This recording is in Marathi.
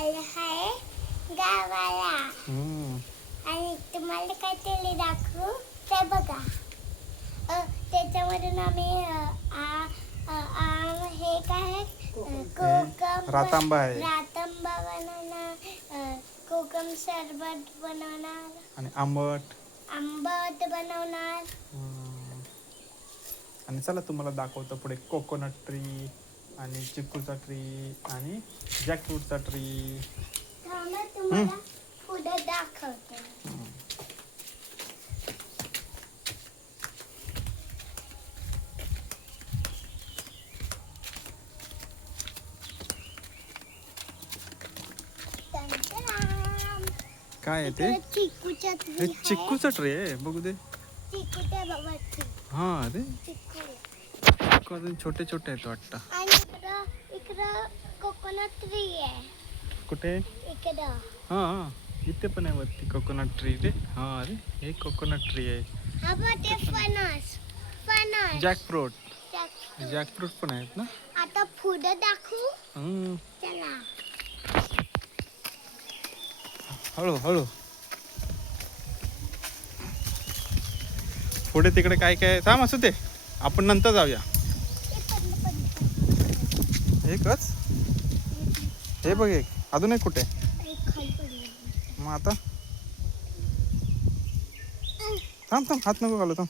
आलं आहे गावाला हम्म. आणि तुम्हाला काहीतरी दाखवू ते बघा. त्याच्यामधून आम्ही हे काय कोकम रातांबा आहे रातांबा बनवणार, कोकम सरबत बनवणार आणि आंबट बनवणार. आणि चला तुम्हाला दाखवतो पुढे कोकोनट ट्री आणि चिक्कूचा ट्री आणि जॅकफ्रूटचा ट्री. थांबा तुम्हाला पुढे दाखवते. काय आहे ते? चिक्कूचा हे ट्री. चिक्कूचा ट्री आहे, बघू दे. चिक्कूच्या बाबा हा रे, चिक्कू चिक्कू अजून छोटे छोटे आहेत वाटतं. आणि इकडं कोकोनट ट्री आहे. कुठे? इकडं हा इथे पण आहे वरती कोकोनट ट्री रे. हा अरे हे कोकोनट ट्री आहे. हा बघ ते फणस जॅकफ्रूट पण आहेत ना. आता पुढे दाखवू. चला हळू हळू पुढे तिकडे काय काय थांब असू दे, आपण नंतर जाऊया. एकच हे बघ, एक अजून एक कुठे मग आता. थांब हात नको घालू थांब.